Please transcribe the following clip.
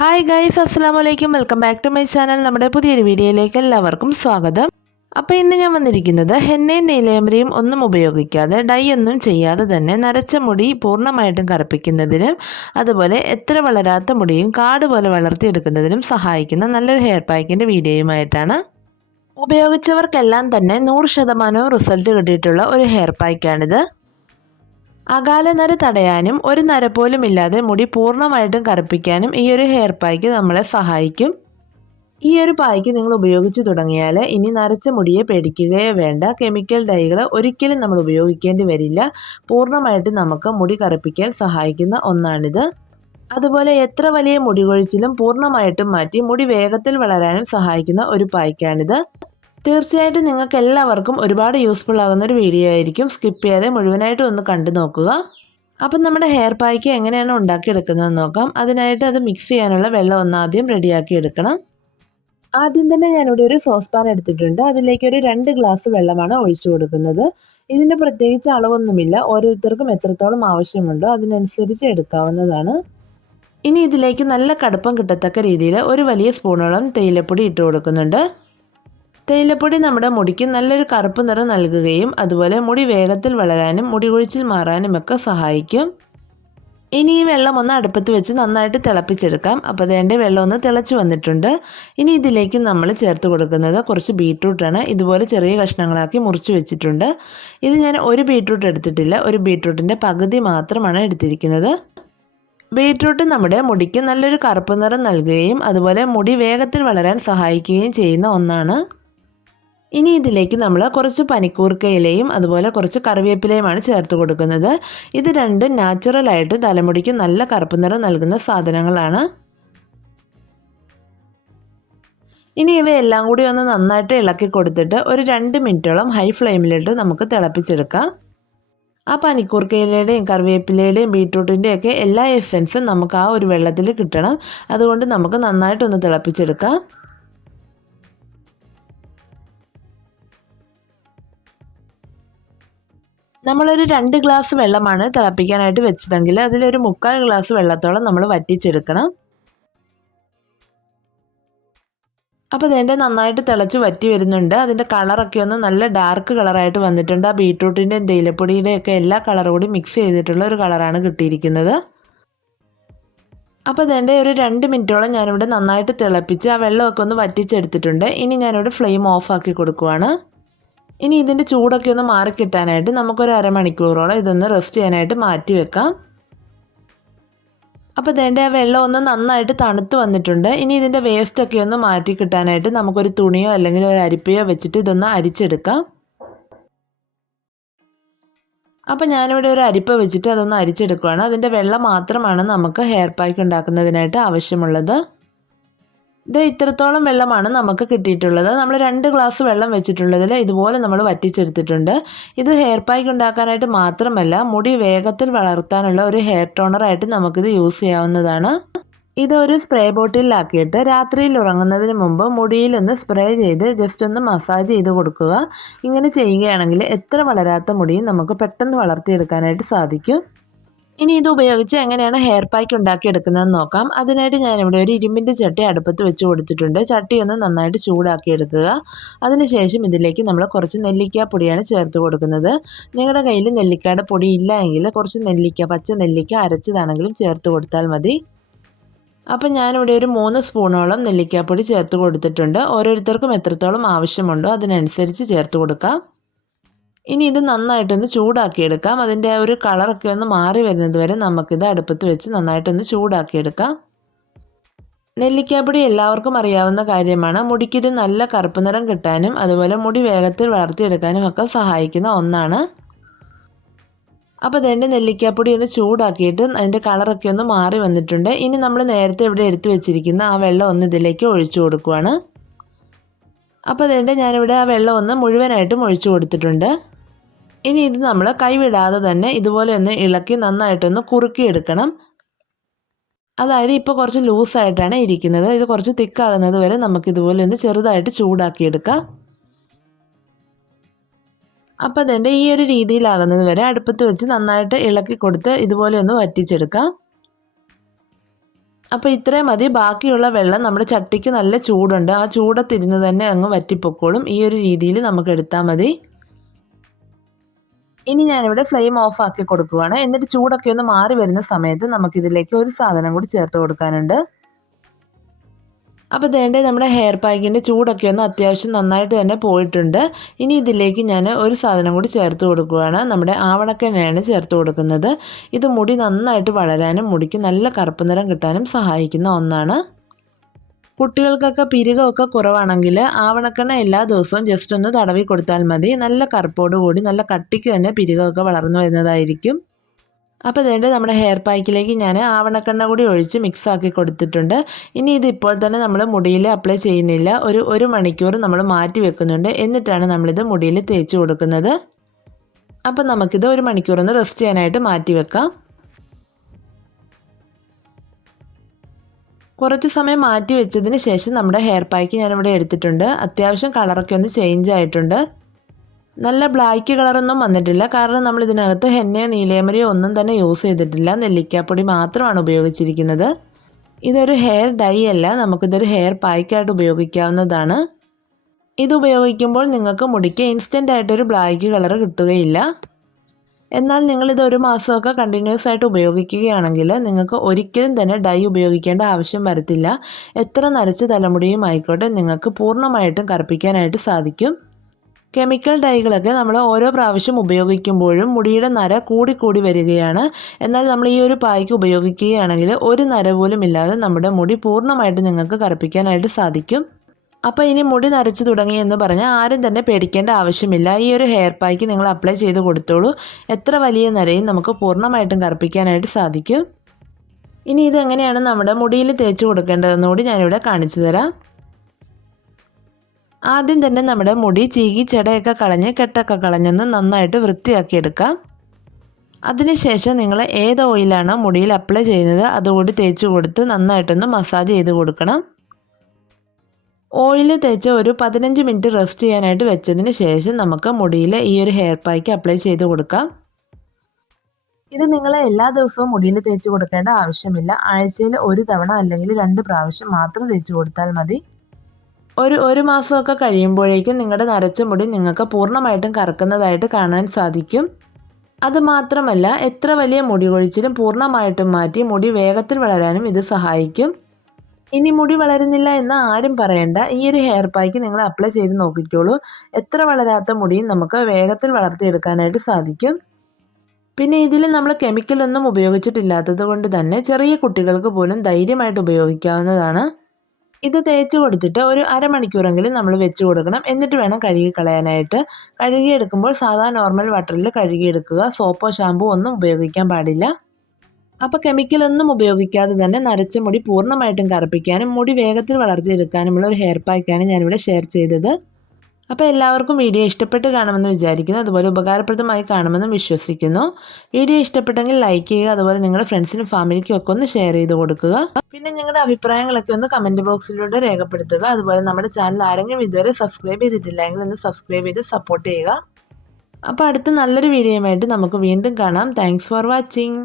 Hi guys അസ്സാം വലൈക്കും welcome back to my channel നമ്മുടെ പുതിയൊരു വീഡിയോയിലേക്ക് എല്ലാവർക്കും സ്വാഗതം. അപ്പോൾ ഇന്ന് ഞാൻ വന്നിരിക്കുന്നത് ഹെന്നയും നീലയമരിയും ഒന്നും ഉപയോഗിക്കാതെ ഡൈ ഒന്നും ചെയ്യാതെ തന്നെ നരച്ച മുടി പൂർണമായിട്ടും കറുപ്പിക്കുന്നതിനും അതുപോലെ എത്ര വളരാത്ത മുടിയും കാട് പോലെ വളർത്തിയെടുക്കുന്നതിനും സഹായിക്കുന്ന നല്ലൊരു ഹെയർ പാക്കിന്റെ വീഡിയോയുമായിട്ടാണ് ഉപയോഗിച്ചവർക്കെല്ലാം തന്നെ നൂറ് ശതമാനവും റിസൾട്ട് കിട്ടിയിട്ടുള്ള ഒരു ഹെയർ പാക്കാണിത് അകാല നര തടയാനും ഒരു നര പോലും ഇല്ലാതെ മുടി പൂർണമായിട്ടും കറുപ്പിക്കാനും ഈ ഒരു ഹെയർ പായ്ക്ക് നമ്മളെ സഹായിക്കും. ഈ ഒരു പായ്ക്ക് നിങ്ങൾ ഉപയോഗിച്ച് തുടങ്ങിയാൽ ഇനി നരച്ച മുടിയെ പേടിക്കുകയോ വേണ്ട. കെമിക്കൽ ഡൈകൾ ഒരിക്കലും നമ്മൾ ഉപയോഗിക്കേണ്ടി വരില്ല. പൂർണമായിട്ടും നമുക്ക് മുടി കറുപ്പിക്കാൻ സഹായിക്കുന്ന ഒന്നാണിത്. അതുപോലെ എത്ര വലിയ മുടി കൊഴിച്ചിലും പൂർണമായിട്ടും മാറ്റി മുടി വേഗത്തിൽ വളരാനും സഹായിക്കുന്ന ഒരു പായ്ക്കാണിത് തീർച്ചയായിട്ടും നിങ്ങൾക്ക് എല്ലാവർക്കും ഒരുപാട് യൂസ്ഫുൾ ആകുന്ന ഒരു വീഡിയോ ആയിരിക്കും. സ്കിപ്പ് ചെയ്യാതെ മുഴുവനായിട്ട് ഒന്ന് കണ്ടു നോക്കുക. അപ്പം നമ്മുടെ ഹെയർ പായ്ക്ക് എങ്ങനെയാണ് ഉണ്ടാക്കിയെടുക്കുന്നതെന്ന് നോക്കാം. അതിനായിട്ട് അത് മിക്സ് ചെയ്യാനുള്ള വെള്ളം ഒന്ന് ആദ്യം റെഡിയാക്കി എടുക്കണം. ആദ്യം തന്നെ ഞാനിവിടെ ഒരു സോസ് പാൻ എടുത്തിട്ടുണ്ട്. അതിലേക്ക് ഒരു രണ്ട് ഗ്ലാസ് വെള്ളമാണ് ഒഴിച്ചു കൊടുക്കുന്നത്. ഇതിന് പ്രത്യേകിച്ച് അളവൊന്നുമില്ല. ഓരോരുത്തർക്കും എത്രത്തോളം ആവശ്യമുണ്ടോ അതിനനുസരിച്ച് എടുക്കാവുന്നതാണ്. ഇനി ഇതിലേക്ക് നല്ല കടുപ്പം കിട്ടത്തക്ക രീതിയിൽ ഒരു വലിയ സ്പൂണോളം തേയിലപ്പൊടി ഇട്ട് കൊടുക്കുന്നുണ്ട്. തേയിലപ്പൊടി നമ്മുടെ മുടിക്ക് നല്ലൊരു കറുപ്പ് നിറം നൽകുകയും അതുപോലെ മുടി വേഗത്തിൽ വളരാനും മുടി കൊഴിച്ചിൽ മാറാനും ഒക്കെ സഹായിക്കും. ഇനി ഈ വെള്ളം ഒന്ന് അടുപ്പത്ത് വെച്ച് നന്നായിട്ട് തിളപ്പിച്ചെടുക്കാം. അപ്പോൾ അതേണ്ട വെള്ളം ഒന്ന് തിളച്ച് വന്നിട്ടുണ്ട്. ഇനി ഇതിലേക്ക് നമ്മൾ ചേർത്ത് കൊടുക്കുന്നത് കുറച്ച് ബീട്രൂട്ടാണ്. ഇതുപോലെ ചെറിയ കഷ്ണങ്ങളാക്കി മുറിച്ച് വെച്ചിട്ടുണ്ട്. ഇത് ഞാൻ ഒരു ബീട്രൂട്ട് എടുത്തിട്ടില്ല. ഒരു ബീട്രൂട്ടിന്റെ പകുതി മാത്രമാണ് എടുത്തിരിക്കുന്നത്. ബീട്രൂട്ട് നമ്മുടെ മുടിക്ക് നല്ലൊരു കറുപ്പ് നിറം നൽകുകയും അതുപോലെ മുടി വേഗത്തിൽ വളരാൻ സഹായിക്കുകയും ചെയ്യുന്ന ഒന്നാണ്. ഇനി ഇതിലേക്ക് നമ്മൾ കുറച്ച് പനിക്കൂർക്കയിലയും അതുപോലെ കുറച്ച് കറിവേപ്പിലയുമാണ് ചേർത്ത് കൊടുക്കുന്നത്. ഇത് രണ്ടും നാച്ചുറലായിട്ട് തലമുടിക്ക് നല്ല കറുപ്പ് നിറം നൽകുന്ന സാധനങ്ങളാണ്. ഇനി ഇവയെല്ലാം കൂടി ഒന്ന് നന്നായിട്ട് ഇളക്കി കൊടുത്തിട്ട് ഒരു രണ്ട് മിനിറ്റോളം ഹൈ ഫ്ലെയിമിലിട്ട് നമുക്ക് തിളപ്പിച്ചെടുക്കാം. ആ പനിക്കൂർക്കയിലയുടെയും കറിവേപ്പിലയുടെയും ബീട്രൂട്ടിന്റെയും എല്ലാ എസെൻസും നമുക്ക് ആ ഒരു വെള്ളത്തിൽ കിട്ടണം. അതുകൊണ്ട് നമുക്ക് നന്നായിട്ടൊന്ന് തിളപ്പിച്ചെടുക്കാം. നമ്മളൊരു രണ്ട് ഗ്ലാസ് വെള്ളമാണ് തിളപ്പിക്കാനായിട്ട് വെച്ചതെങ്കിൽ അതിലൊരു മുക്കാൽ ഗ്ലാസ് വെള്ളത്തോളം നമ്മൾ വറ്റിച്ചെടുക്കണം. അപ്പോൾ ഇതിന്റെ നന്നായിട്ട് തിളച്ച് വറ്റി വരുന്നുണ്ട്. അതിന്റെ കളറൊക്കെ ഒന്ന് നല്ല ഡാർക്ക് കളറായിട്ട് വന്നിട്ടുണ്ട്. ആ ബീട്രൂട്ടിന്റെയും തേയിലപ്പൊടിയുടെയൊക്കെ എല്ലാ കളറും കൂടി മിക്സ് ചെയ്തിട്ടുള്ള ഒരു കളറാണ് കിട്ടിയിരിക്കുന്നത്. അപ്പോൾ ഇതിന്റെ ഒരു രണ്ട് മിനിറ്റോളം ഞാനിവിടെ നന്നായിട്ട് തിളപ്പിച്ച് ആ വെള്ളമൊക്കെ ഒന്ന് വറ്റിച്ചെടുത്തിട്ടുണ്ട്. ഇനി ഞാനിവിടെ ഫ്ലെയിം ഓഫാക്കി കൊടുക്കുവാണ്. ഇനി ഇതിന്റെ ചൂടൊക്കെ ഒന്ന് മാറിക്കിട്ടാനായിട്ട് നമുക്കൊരു അരമണിക്കൂറോളം ഇതൊന്ന് റെസ്റ്റ് ചെയ്യാനായിട്ട് മാറ്റി വെക്കാം. അപ്പോൾ ഇതിന്റെ വെള്ളം ഒന്ന് നന്നായിട്ട് തണുത്ത് വന്നിട്ടുണ്ട്. ഇനി ഇതിന്റെ വേസ്റ്റൊക്കെ ഒന്ന് മാറ്റി കിട്ടാനായിട്ട് നമുക്കൊരു തുണിയോ അല്ലെങ്കിൽ ഒരു അരിപ്പയോ വെച്ചിട്ട് ഇതൊന്ന് അരിച്ചെടുക്കാം. അപ്പോൾ ഞാനിവിടെ ഒരു അരിപ്പ വെച്ചിട്ട് അതൊന്ന് അരിച്ചെടുക്കുകയാണ് അതിന്റെ വെള്ളം മാത്രമാണ് നമുക്ക് ഹെയർ പാക്ക് ഉണ്ടാക്കുന്നതിനായിട്ട് ആവശ്യമുള്ളത്. ഇത് ഇത്രത്തോളം വെള്ളമാണ് നമുക്ക് കിട്ടിയിട്ടുള്ളത്. നമ്മൾ രണ്ട് ഗ്ലാസ് വെള്ളം വെച്ചിട്ടുള്ളതിൽ ഇതുപോലെ നമ്മൾ വറ്റിച്ചെടുത്തിട്ടുണ്ട്. ഇത് ഹെയർ പാക്ക് ഉണ്ടാക്കാനായിട്ട് മാത്രമല്ല മുടി വേഗത്തിൽ വളർത്താനുള്ള ഒരു ഹെയർ ടോണറായിട്ട് നമുക്കിത് യൂസ് ചെയ്യാവുന്നതാണ്. ഇതൊരു സ്പ്രേ ബോട്ടിലാക്കിയിട്ട് രാത്രിയിൽ ഉറങ്ങുന്നതിന് മുമ്പ് മുടിയിലൊന്ന് സ്പ്രേ ചെയ്ത് ജസ്റ്റ് ഒന്ന് മസാജ് ചെയ്ത് കൊടുക്കുക. ഇങ്ങനെ ചെയ്യുകയാണെങ്കിൽ എത്ര വളരാത്ത മുടിയും നമുക്ക് പെട്ടെന്ന് വളർത്തിയെടുക്കാനായിട്ട് സാധിക്കും. ഇനി ഇത് ഉപയോഗിച്ച് എങ്ങനെയാണ് ഹെയർ പാക്ക് ഉണ്ടാക്കിയെടുക്കുന്നതെന്ന് നോക്കാം. അതിനായിട്ട് ഞാനിവിടെ ഒരു ഇരുമ്പിന്റെ ചട്ടി അടുപ്പത്ത് വെച്ച് കൊടുത്തിട്ടുണ്ട്. ചട്ടി ഒന്ന് നന്നായിട്ട് ചൂടാക്കി എടുക്കുക അതിനുശേഷം ഇതിലേക്ക് നമ്മൾ കുറച്ച് നെല്ലിക്ക പൊടിയാണ് ചേർത്ത് കൊടുക്കുന്നത്. നിങ്ങളുടെ കയ്യിൽ നെല്ലിക്കയുടെ പൊടി ഇല്ല എങ്കിൽ കുറച്ച് നെല്ലിക്ക പച്ച നെല്ലിക്ക അരച്ചതാണെങ്കിലും ചേർത്ത് കൊടുത്താൽ മതി. അപ്പം ഞാനിവിടെ ഒരു മൂന്ന് സ്പൂണോളം നെല്ലിക്കാപ്പൊടി ചേർത്ത് കൊടുത്തിട്ടുണ്ട്. ഓരോരുത്തർക്കും എത്രത്തോളം ആവശ്യമുണ്ടോ അതിനനുസരിച്ച് ചേർത്ത് കൊടുക്കാം. ഇനി ഇത് നന്നായിട്ടൊന്ന് ചൂടാക്കിയെടുക്കാം. അതിന്റെ ഒരു കളറൊക്കെ ഒന്ന് മാറി വരുന്നത് വരെ നമുക്കിത് അടുപ്പത്ത് വെച്ച് നന്നായിട്ടൊന്ന് ചൂടാക്കിയെടുക്കാം. നെല്ലിക്കാപ്പൊടി എല്ലാവർക്കും അറിയാവുന്ന കാര്യമാണ്. മുടിക്കൊരു നല്ല കറുപ്പ് നിറം കിട്ടാനും അതുപോലെ മുടി വേഗത്തിൽ വളർത്തിയെടുക്കാനും ഒക്കെ സഹായിക്കുന്ന ഒന്നാണ്. അപ്പോൾ അതിന്റെ നെല്ലിക്കാപ്പൊടി ഒന്ന് ചൂടാക്കിയിട്ട് അതിന്റെ കളറൊക്കെ ഒന്ന് മാറി വന്നിട്ടുണ്ട്. ഇനി നമ്മൾ നേരത്തെ ഇവിടെ എടുത്തു വെച്ചിരിക്കുന്ന ആ വെള്ളം ഒന്ന് ഇതിലേക്ക് ഒഴിച്ചു കൊടുക്കുവാണ്. അപ്പോൾ അതിന്റെ ഞാനിവിടെ ആ വെള്ളം ഒന്ന് മുഴുവനായിട്ടും ഒഴിച്ചു കൊടുത്തിട്ടുണ്ട്. ഇനി ഇത് നമ്മൾ കൈവിടാതെ തന്നെ ഇതുപോലെ ഒന്ന് ഇളക്കി നന്നായിട്ടൊന്ന് കുറുക്കിയെടുക്കണം. അതായത് ഇപ്പോൾ കുറച്ച് ലൂസായിട്ടാണ് ഇരിക്കുന്നത്. ഇത് കുറച്ച് തിക്കാകുന്നത് വരെ നമുക്കിതുപോലെ ഒന്ന് ചെറുതായിട്ട് ചൂടാക്കിയെടുക്കാം. അപ്പോൾ അതിന്റെ ഈ ഒരു രീതിയിലാകുന്നത് വരെ അടുപ്പത്ത് വെച്ച് നന്നായിട്ട് ഇളക്കി കൊടുത്ത് ഇതുപോലെ ഒന്ന് വറ്റിച്ചെടുക്കാം. അപ്പോൾ ഇത്രയും മതി. ബാക്കിയുള്ള വെള്ളം നമ്മുടെ ചട്ടിക്ക് നല്ല ചൂടുണ്ട്. ആ ചൂടത്തിരുന്ന് തന്നെ അങ്ങ് വറ്റിപ്പൊക്കോളും. ഈ ഒരു രീതിയിൽ നമുക്ക് എടുത്താൽ മതി. ഇനി ഞാനിവിടെ ഫ്ലെയിം ഓഫ് ആക്കി കൊടുക്കുവാണ്. എന്നിട്ട് ചൂടൊക്കെ ഒന്ന് മാറി വരുന്ന സമയത്ത് നമുക്കിതിലേക്ക് ഒരു സാധനം കൂടി ചേർത്ത് കൊടുക്കാനുണ്ട്. അപ്പോൾ വേണ്ടേ നമ്മുടെ ഹെയർ പാക്കിന്റെ ചൂടൊക്കെ ഒന്ന് അത്യാവശ്യം നന്നായിട്ട് തന്നെ പോയിട്ടുണ്ട്. ഇനി ഇതിലേക്ക് ഞാൻ ഒരു സാധനം കൂടി ചേർത്ത് കൊടുക്കുകയാണ് നമ്മുടെ ആവണക്കെണ്ണയാണ് ചേർത്ത് കൊടുക്കുന്നത്. ഇത് മുടി നന്നായിട്ട് വളരാനും മുടിക്ക് നല്ല കറുപ്പ് നിറം കിട്ടാനും സഹായിക്കുന്ന ഒന്നാണ്. കുട്ടികൾക്കൊക്കെ പിരികമൊക്കെ കുറവാണെങ്കിൽ ആവണക്കെണ്ണ എല്ലാ ദിവസവും ജസ്റ്റ് ഒന്ന് തടവി കൊടുത്താൽ മതി. നല്ല കറുപ്പോട് കൂടി നല്ല കട്ടിക്ക് തന്നെ പിരികമൊക്കെ വളർന്നു വരുന്നതായിരിക്കും. അപ്പോൾ ഇതേണ്ട നമ്മുടെ ഹെയർ പാക്കിലേക്ക് ഞാൻ ആവണക്കെണ്ണ കൂടി ഒഴിച്ച് മിക്സ് ആക്കി കൊടുത്തിട്ടുണ്ട്. ഇനി ഇത് ഇപ്പോൾ തന്നെ നമ്മൾ മുടിയിൽ അപ്ലൈ ചെയ്യുന്നില്ല. ഒരു ഒരു മണിക്കൂർ നമ്മൾ മാറ്റി വെക്കുന്നുണ്ട്. എന്നിട്ടാണ് നമ്മളിത് മുടിയിൽ തേച്ച് കൊടുക്കുന്നത്. അപ്പം നമുക്കിത് ഒരു മണിക്കൂർ ഒന്ന് റെസ്റ്റ് ചെയ്യാനായിട്ട് മാറ്റി വെക്കാം. കുറച്ച് സമയം മാറ്റി വെച്ചതിന് ശേഷം നമ്മുടെ ഹെയർ പാക്ക് ഞാനിവിടെ എടുത്തിട്ടുണ്ട്. അത്യാവശ്യം കളറൊക്കെ ഒന്ന് ചേഞ്ച് ആയിട്ടുണ്ട്. നല്ല ബ്ലാക്ക് കളറൊന്നും വന്നിട്ടില്ല. കാരണം നമ്മൾ ഇതിനകത്ത് ഹെന്നയോ നീലേമരയോ ഒന്നും തന്നെ യൂസ് ചെയ്തിട്ടില്ല. നെല്ലിക്കാപ്പൊടി മാത്രമാണ് ഉപയോഗിച്ചിരിക്കുന്നത്. ഇതൊരു ഹെയർ ഡൈ അല്ല. നമുക്കിതൊരു ഹെയർ പായ്ക്കായിട്ട് ഉപയോഗിക്കാവുന്നതാണ്. ഇത് ഉപയോഗിക്കുമ്പോൾ നിങ്ങൾക്ക് മുടിക്ക് ഇൻസ്റ്റന്റ് ആയിട്ടൊരു ബ്ലാക്ക് കളർ കിട്ടുകയില്ല. എന്നാൽ നിങ്ങളിത് ഒരു മാസമൊക്കെ കണ്ടിന്യൂസ് ആയിട്ട് ഉപയോഗിക്കുകയാണെങ്കിൽ നിങ്ങൾക്ക് ഒരിക്കലും തന്നെ ഡൈ ഉപയോഗിക്കേണ്ട ആവശ്യം വരത്തില്ല. എത്ര നരച്ച തലമുടിയും ആയിക്കോട്ടെ നിങ്ങൾക്ക് പൂർണമായിട്ടും കറുപ്പിക്കാനായിട്ട് സാധിക്കും. കെമിക്കൽ ഡൈകളൊക്കെ നമ്മൾ ഓരോ പ്രാവശ്യം ഉപയോഗിക്കുമ്പോഴും മുടിയുടെ നര കൂടിക്കൂടി വരികയാണ്. എന്നാൽ നമ്മൾ ഈ ഒരു പായ്ക്ക് ഉപയോഗിക്കുകയാണെങ്കിൽ ഒരു നര പോലും ഇല്ലാതെ നമ്മുടെ മുടി പൂർണമായിട്ട് നിങ്ങൾക്ക് കറുപ്പിക്കാനായിട്ട് സാധിക്കും. അപ്പോൾ ഇനി മുടി നരച്ചു തുടങ്ങി എന്ന് പറഞ്ഞാൽ ആരും തന്നെ പേടിക്കേണ്ട ആവശ്യമില്ല. ഈ ഒരു ഹെയർ പായ്ക്ക് നിങ്ങൾ അപ്ലൈ ചെയ്ത് കൊടുത്തോളൂ. എത്ര വലിയ നരയും നമുക്ക് പൂർണമായിട്ടും കറുപ്പിക്കാനായിട്ട് സാധിക്കും. ഇനി ഇതെങ്ങനെയാണ് നമ്മുടെ മുടിയിൽ തേച്ച് കൊടുക്കേണ്ടതെന്ന് കൂടി ഞാനിവിടെ കാണിച്ചു തരാം. ആദ്യം തന്നെ നമ്മുടെ മുടി ചീകി ചെടയൊക്കെ കളഞ്ഞ് കെട്ടൊക്കെ കളഞ്ഞൊന്ന് നന്നായിട്ട് വൃത്തിയാക്കി എടുക്കാം. അതിനുശേഷം നിങ്ങൾ ഏത് ഓയിലാണോ മുടിയിൽ അപ്ലൈ ചെയ്യുന്നത് അതുകൂടി തേച്ച് കൊടുത്ത് നന്നായിട്ടൊന്ന് മസാജ് ചെയ്ത് കൊടുക്കണം. ഓയിൽ തേച്ച് ഒരു പതിനഞ്ച് മിനിറ്റ് റെസ്റ്റ് ചെയ്യാനായിട്ട് വെച്ചതിന് ശേഷം നമുക്ക് മുടിയിൽ ഈ ഒരു ഹെയർ പാക്ക് അപ്ലൈ ചെയ്ത് കൊടുക്കാം. ഇത് നിങ്ങൾ എല്ലാ ദിവസവും മുടിയിൽ തേച്ച് കൊടുക്കേണ്ട ആവശ്യമില്ല. ആഴ്ചയിൽ ഒരു തവണ അല്ലെങ്കിൽ രണ്ട് പ്രാവശ്യം മാത്രം തേച്ച് കൊടുത്താൽ മതി. ഒരു ഒരു മാസമൊക്കെ കഴിയുമ്പോഴേക്കും നിങ്ങളുടെ നരച്ച മുടി നിങ്ങൾക്ക് പൂർണമായിട്ടും കറക്കുന്നതായിട്ട് കാണാൻ സാധിക്കും. അതുമാത്രമല്ല എത്ര വലിയ മുടി കൊഴിച്ചിലും പൂർണമായിട്ടും മാറ്റി മുടി വേഗത്തിൽ വളരാനും ഇത് സഹായിക്കും. ഇനി മുടി വളരുന്നില്ല എന്ന് ആരും പറയണ്ട. ഈ ഒരു ഹെയർ പാക്ക് നിങ്ങൾ അപ്ലൈ ചെയ്ത് നോക്കിക്കോളൂ. എത്ര വളരാത്ത മുടിയും നമുക്ക് വേഗത്തിൽ വളർത്തിയെടുക്കാനായിട്ട് സാധിക്കും. പിന്നെ ഇതിൽ നമ്മൾ കെമിക്കലൊന്നും ഉപയോഗിച്ചിട്ടില്ലാത്തത് കൊണ്ട് തന്നെ ചെറിയ കുട്ടികൾക്ക് പോലും ധൈര്യമായിട്ട് ഉപയോഗിക്കാവുന്നതാണ്. ഇത് തേച്ച് കൊടുത്തിട്ട് ഒരു അരമണിക്കൂറെങ്കിലും നമ്മൾ വെച്ച് കൊടുക്കണം. എന്നിട്ട് വേണം കഴുകി കളയാനായിട്ട്. കഴുകിയെടുക്കുമ്പോൾ സാധാ നോർമൽ വാട്ടറിൽ കഴുകിയെടുക്കുക. സോപ്പോ ഷാമ്പോ ഒന്നും ഉപയോഗിക്കാൻ പാടില്ല. അപ്പോൾ കെമിക്കലൊന്നും ഉപയോഗിക്കാതെ തന്നെ നരച്ച മുടി പൂർണമായിട്ടും കറുപ്പിക്കാനും മുടി വേഗത്തിൽ വളർത്തിയെടുക്കാനുമുള്ള ഒരു ഹെയർ പാക്കാണ് ഞാനിവിടെ ഷെയർ ചെയ്തത്. അപ്പോൾ എല്ലാവർക്കും വീഡിയോ ഇഷ്ടപ്പെട്ട് കാണുമെന്ന് വിചാരിക്കുന്നു അതുപോലെ ഉപകാരപ്രദമായി കാണുമെന്നും വിശ്വസിക്കുന്നു. വീഡിയോ ഇഷ്ടപ്പെട്ടെങ്കിൽ ലൈക്ക് ചെയ്യുക അതുപോലെ നിങ്ങളുടെ ഫ്രണ്ട്സിനും ഫാമിലിക്കും ഒക്കെ ഒന്ന് ഷെയർ ചെയ്ത് കൊടുക്കുക. പിന്നെ നിങ്ങളുടെ അഭിപ്രായങ്ങളൊക്കെ ഒന്ന് കമന്റ് ബോക്സിലൂടെ രേഖപ്പെടുത്തുക അതുപോലെ നമ്മുടെ ചാനൽ ആരെങ്കിലും ഇതുവരെ സബ്സ്ക്രൈബ് ചെയ്തിട്ടില്ലെങ്കിൽ ഒന്ന് സബ്സ്ക്രൈബ് ചെയ്ത് സപ്പോർട്ട് ചെയ്യുക. അപ്പോൾ അടുത്ത നല്ലൊരു വീഡിയോയുമായിട്ട് നമുക്ക് വീണ്ടും കാണാം. Thanks for watching